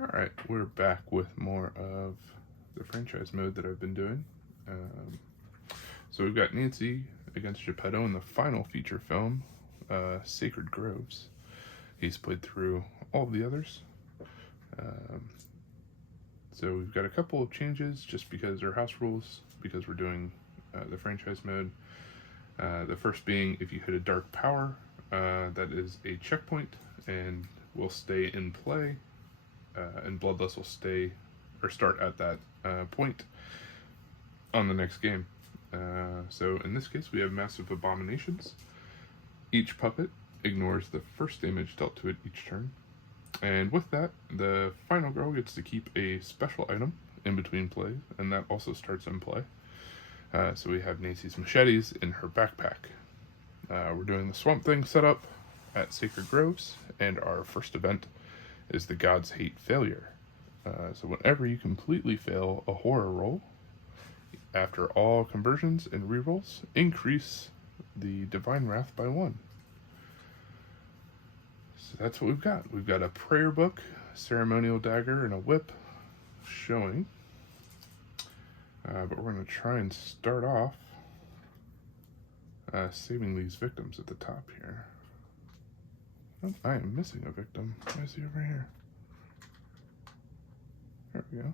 Alright, we're back with more of the franchise mode that I've been doing. So we've got Nancy against Geppetto in the final feature film, Sacred Groves. He's played through all of the others. So we've got a couple of changes just because they're house rules, because we're doing the franchise mode. The first being if you hit a dark power, that is a checkpoint and will stay in play. And Bloodlust will stay or start at that point on the next game. So in this case, we have Massive Abominations. Each puppet ignores the first damage dealt to it each turn. And with that, the final girl gets to keep a special item in between plays, and that also starts in play. So we have Nancy's machetes in her backpack. We're doing the Swamp Thing setup at Sacred Groves, and our first event is the Gods Hate Failure. So whenever you completely fail a horror roll, after all conversions and rerolls, increase the Divine Wrath by 1. So that's what we've got. We've got a prayer book, ceremonial dagger, and a whip showing. But we're going to try and start off saving these victims at the top here. Oh, I am missing a victim. Why is he over here? There we go.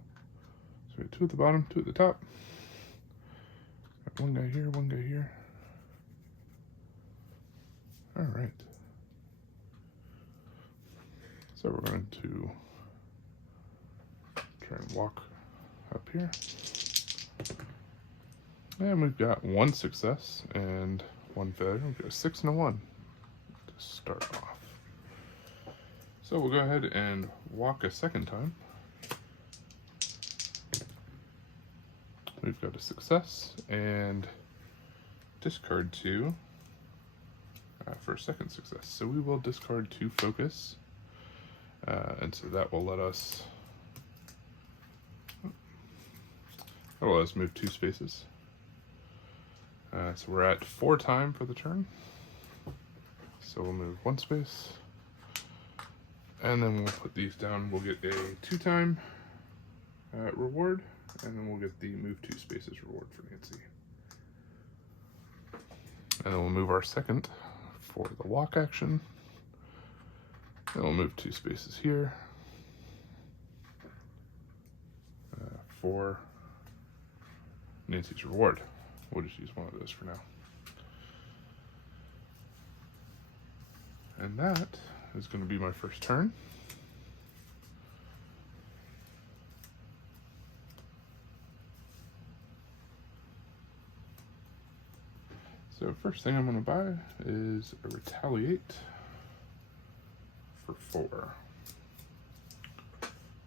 So we have 2 at the bottom, 2 at the top. Got one guy here, one guy here. All right. So we're going to try and walk up here. And we've got 1 success and 1 failure. We've got a 6 and a 1 to start off. So we'll go ahead and walk a second time. We've got a success and discard 2 for a second success. So we will discard 2 focus, and so that will let us move 2 spaces. So we're at 4 time for the turn. So we'll move 1 space. And then we'll put these down. We'll get a 2 time reward, and then we'll get the move 2 spaces reward for Nancy. And then we'll move our second for the walk action. And we'll move 2 spaces here for Nancy's reward. We'll just use one of those for now. And that is going to be my first turn. So first thing I'm going to buy is a Retaliate for 4.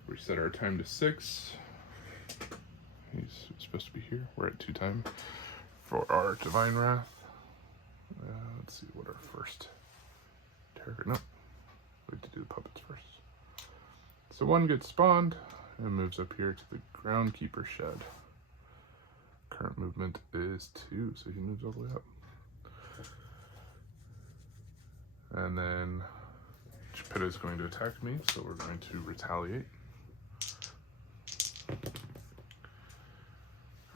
Reset our time to 6. He's supposed to be here. We're at 2 time for our Divine Wrath. Let's see what our first target. No, we have to do the puppets first. So 1 gets spawned and moves up here to the Groundkeeper Shed. Current movement is 2, so he moves all the way up. And then Geppetto is going to attack me, so we're going to retaliate.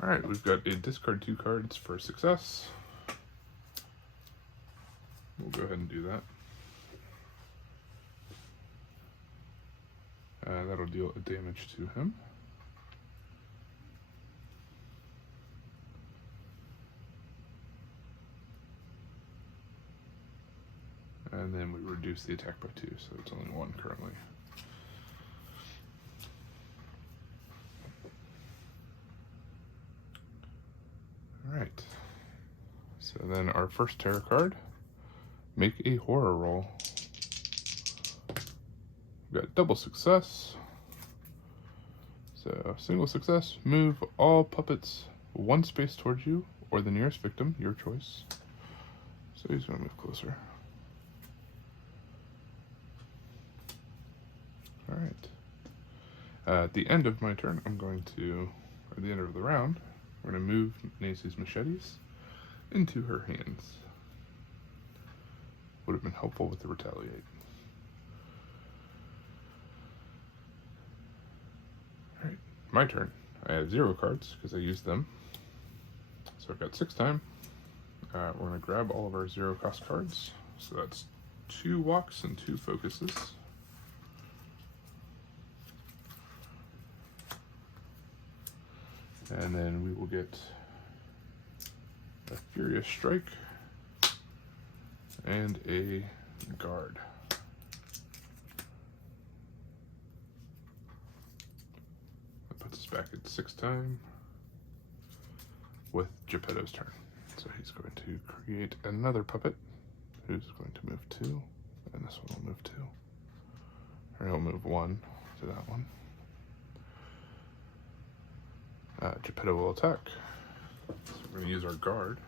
Alright, we've got a discard 2 cards for success. We'll go ahead and do that. That'll deal a damage to him. And then we reduce the attack by 2, so it's only 1 currently. Alright. So then our first tarot card, make a horror roll. We've got double success. So single success, move all puppets 1 space towards you or the nearest victim, your choice. So he's going to move closer. All right. At the end of my turn, at the end of the round, we're going to move Nancy's machetes into her hands. Would have been helpful with the retaliate. my turn. I have 0 cards because I used them. So I've got 6 time. We're going to grab all of our 0 cost cards. So that's 2 walks and 2 focuses. And then we will get a Furious Strike and a Guard. That puts us back at 6 time with Geppetto's turn. So he's going to create another puppet who's going to move 2, and this one will move 2. Or he'll move 1 to that one. Geppetto will attack. So we're going to use our Guard.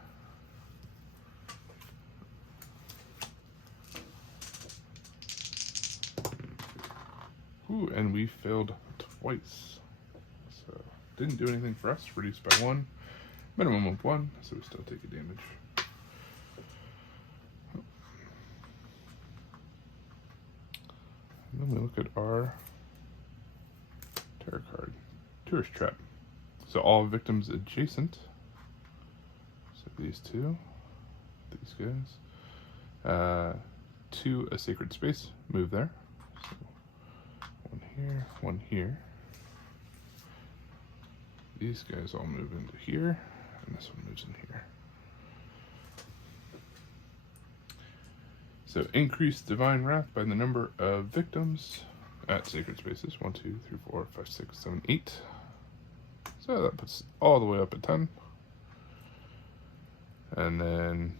Ooh, and we failed twice. So didn't do anything for us. Reduced by 1. Minimum of 1, so we still take a damage. And then we look at our tarot card. Tourist Trap. So all victims adjacent. So these 2. These guys. To a sacred space. Move there. So 1 here, 1 here. These guys all move into here. And this one moves in here. So increase Divine Wrath by the number of victims at sacred spaces. 1, 2, 3, 4, 5, 6, 7, 8. So that puts all the way up at 10. And then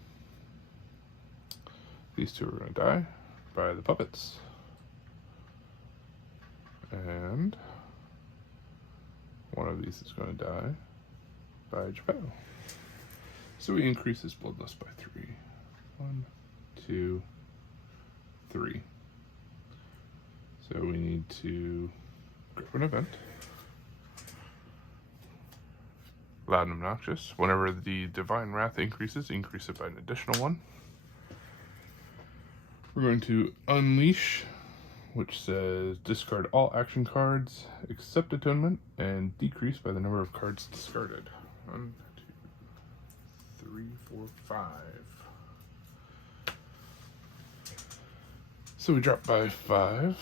these 2 are going to die by the puppets. And one of these is going to die by Geppetto. So we increase his bloodlust by 3. 1, 2, 3. So we need to grab an event. Loud and obnoxious. Whenever the Divine Wrath increases, increase it by an additional 1. We're going to Unleash, which says discard all action cards, accept atonement, and decrease by the number of cards discarded. 1, 2, 3, 4, 5. So we drop by 5.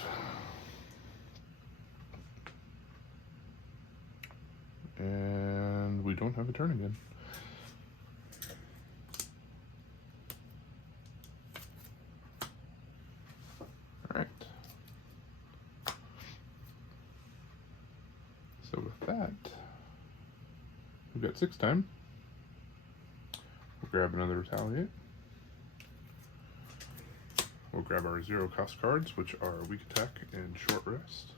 And we don't have a turn again. Alright. So with that, we've got 6 time. We'll grab another Retaliate. We'll grab our 0 cost cards, which are Weak Attack and Short Rest.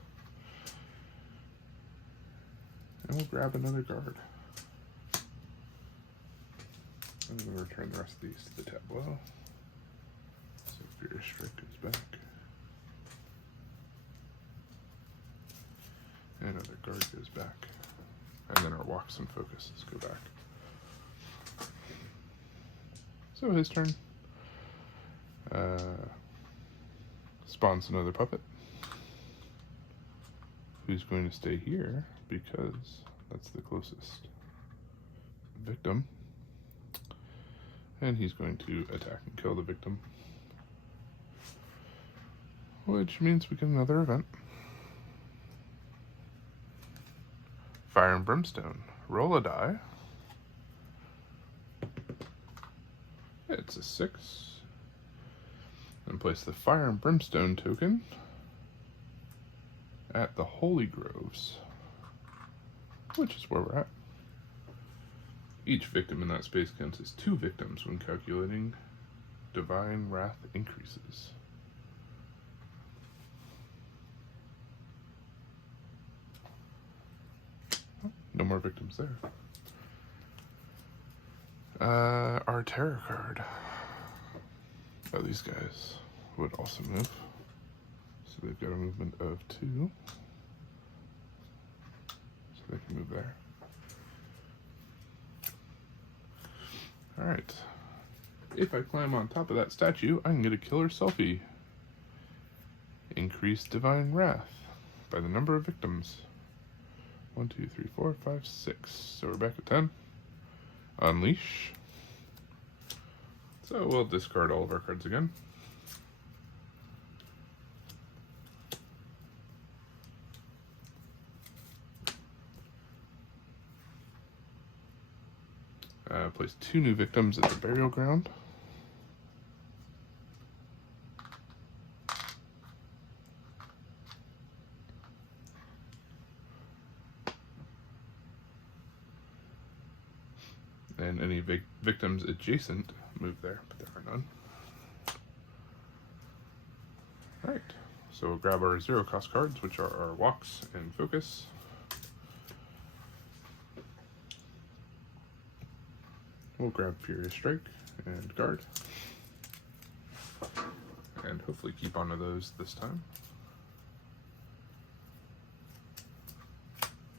And we'll grab another Guard. And we'll return the rest of these to the tableau. So Furious Strike goes back. And another Guard goes back. And then our walks and focuses go back. So his turn. Spawns another puppet. Who's going to stay here because that's the closest victim. And he's going to attack and kill the victim. Which means we get another event. Fire and Brimstone. Roll a die. It's a 6. And place the Fire and Brimstone token at the Holy Groves, which is where we're at. Each victim in that space counts as 2 victims when calculating Divine Wrath increases. Oh, no more victims there. Our terror card. Oh, these guys would also move. So they've got a movement of 2. So they can move there. Alright. If I climb on top of that statue, I can get a killer selfie. Increase Divine Wrath by the number of victims. 1, 2, 3, 4, 5, 6. So we're back at 10. Unleash. So we'll discard all of our cards again. Place 2 new victims at the burial ground. And any victims adjacent move there, but there are none. Alright, so we'll grab our 0-cost cards, which are our walks and focus. We'll grab Furious Strike and guard. And hopefully keep onto those this time.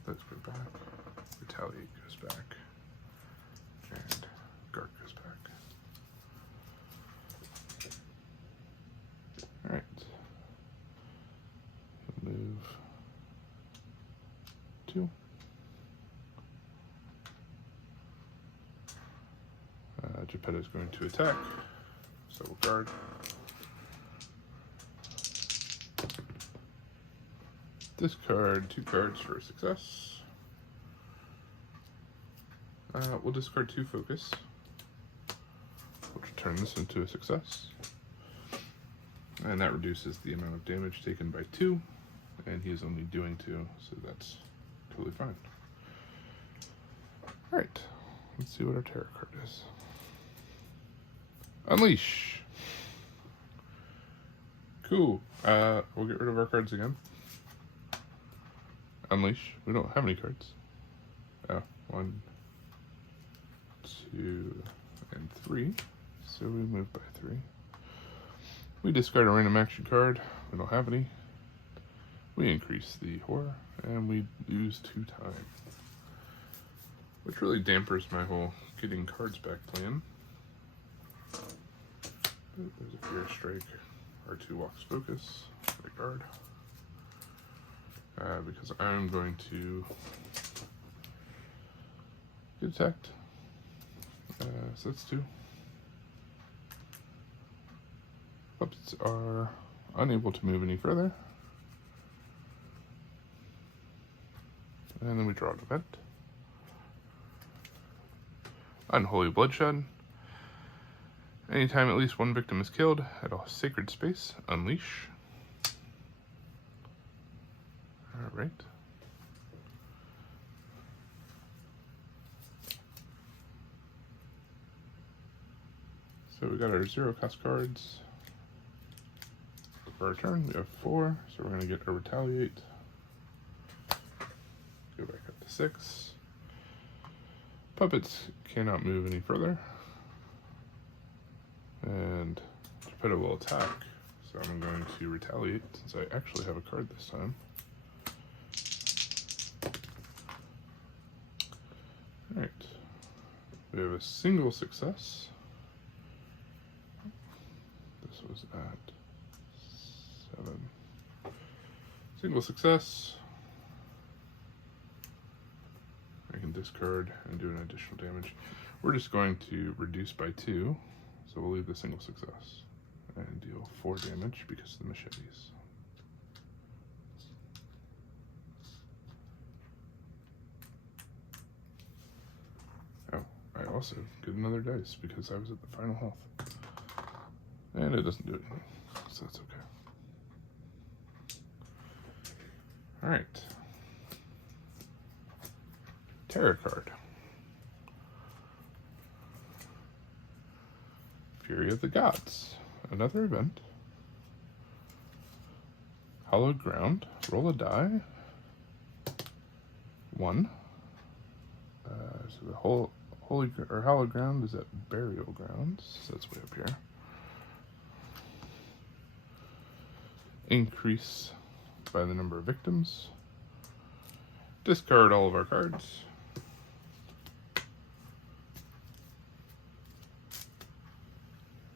Those go back. Retaliate goes back. And guard goes back. Alright. Move 2. Geppetto is going to attack, so we'll guard. Discard 2 cards for a success. We'll discard 2 focus, which will turn this into a success. And that reduces the amount of damage taken by 2, and he is only doing 2, so that's totally fine. Alright, let's see what our tarot card is. Unleash. Cool. We'll get rid of our cards again. Unleash. We don't have any cards. 1, 2, and 3. So we move by 3. We discard a random action card. We don't have any. We increase the horror, and we lose 2 time. Which really dampers my whole getting cards back plan. There's a Furious Strike, our 2 walks focus, for the guard. Because I'm going to get attacked. So that's 2. Puppets are unable to move any further. And then we draw an event. Unholy Bloodshed. Anytime at least 1 victim is killed at a sacred space, unleash. Alright. So we got our 0-cost cards. For our turn, we have 4, so we're going to get a Retaliate. Go back up to 6. Puppets cannot move any further. And Geppetto will attack, so I'm going to retaliate since I actually have a card this time. Alright, we have a single success. This was at 7. Single success. I can discard and do an additional damage. We're just going to reduce by 2. So we'll leave the single success and deal 4 damage because of the machetes. Oh, I also get another dice because I was at the final health. And it doesn't do anything, so that's okay. Alright. Tarot card. Fury of the Gods. Another event. Hallowed Ground. Roll a die. 1. So the Hallowed Ground is at Burial Grounds. So that's way up here. Increase by the number of victims. Discard all of our cards.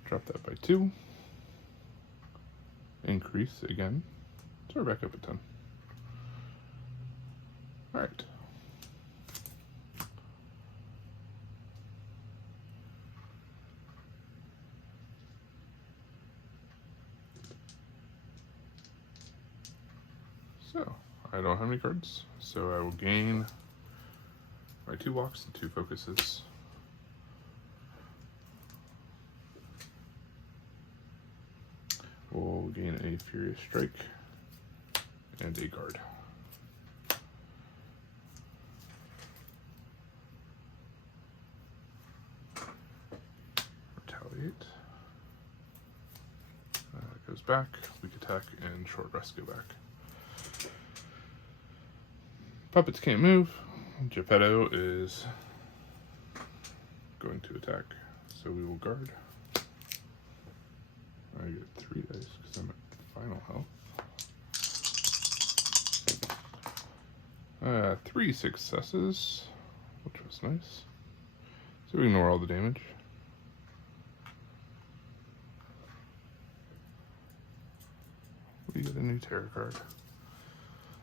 Drop that by 2. Increase again. So we're back up at 10. Alright. So, I don't have any cards, so I will gain my 2 walks and 2 focuses. We'll gain a Furious Strike and a guard. Retaliate. Goes back, weak attack, and short rest go back. Puppets can't move. Geppetto is going to attack, so we will guard. I get 3 dice because I'm at final health. 3 successes, which was nice. So we ignore all the damage. We get a new tarot card.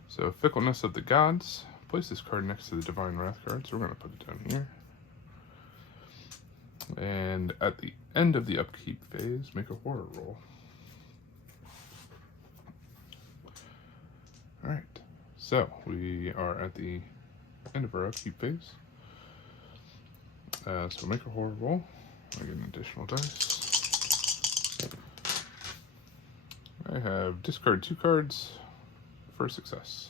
So, Fickleness of the Gods. Place this card next to the Divine Wrath card, so we're going to put it down here. And at the end of the upkeep phase, make a horror roll. Alright, so we are at the end of our upkeep phase. So make a horror roll. I get an additional dice. I have discard 2 cards for success.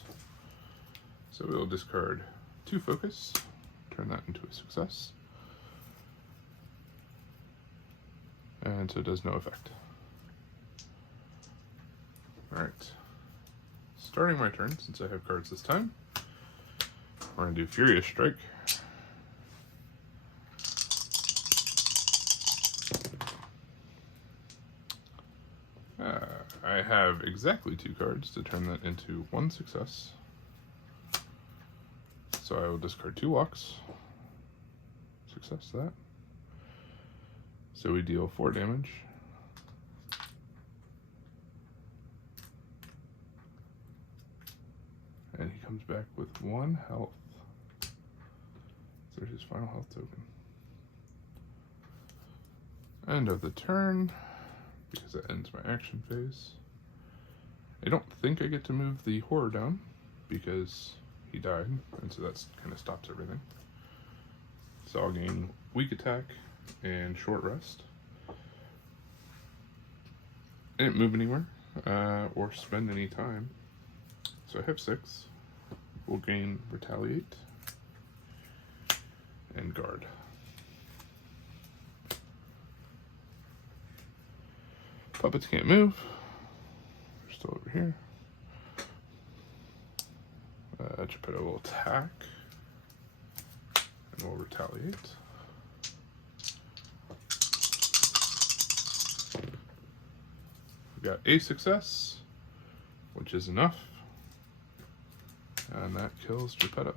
So we'll discard 2 focus, turn that into a success. And so it does no effect. Alright. Starting my turn, since I have cards this time, we're going to do Furious Strike. I have exactly 2 cards to turn that into 1 success. So I will discard 2 walks. Success that. So we deal 4 damage. And he comes back with 1 health. So there's his final health token. End of the turn, because that ends my action phase. I don't think I get to move the horror down, because he died, and so that kind of stops everything. So I'll gain weak attack and short rest. I didn't move anywhere or spend any time, so I have 6. We'll gain retaliate and guard. Puppets can't move. They're still over here. Geppetto will attack and will retaliate. We got a success, which is enough, and that kills Geppetto.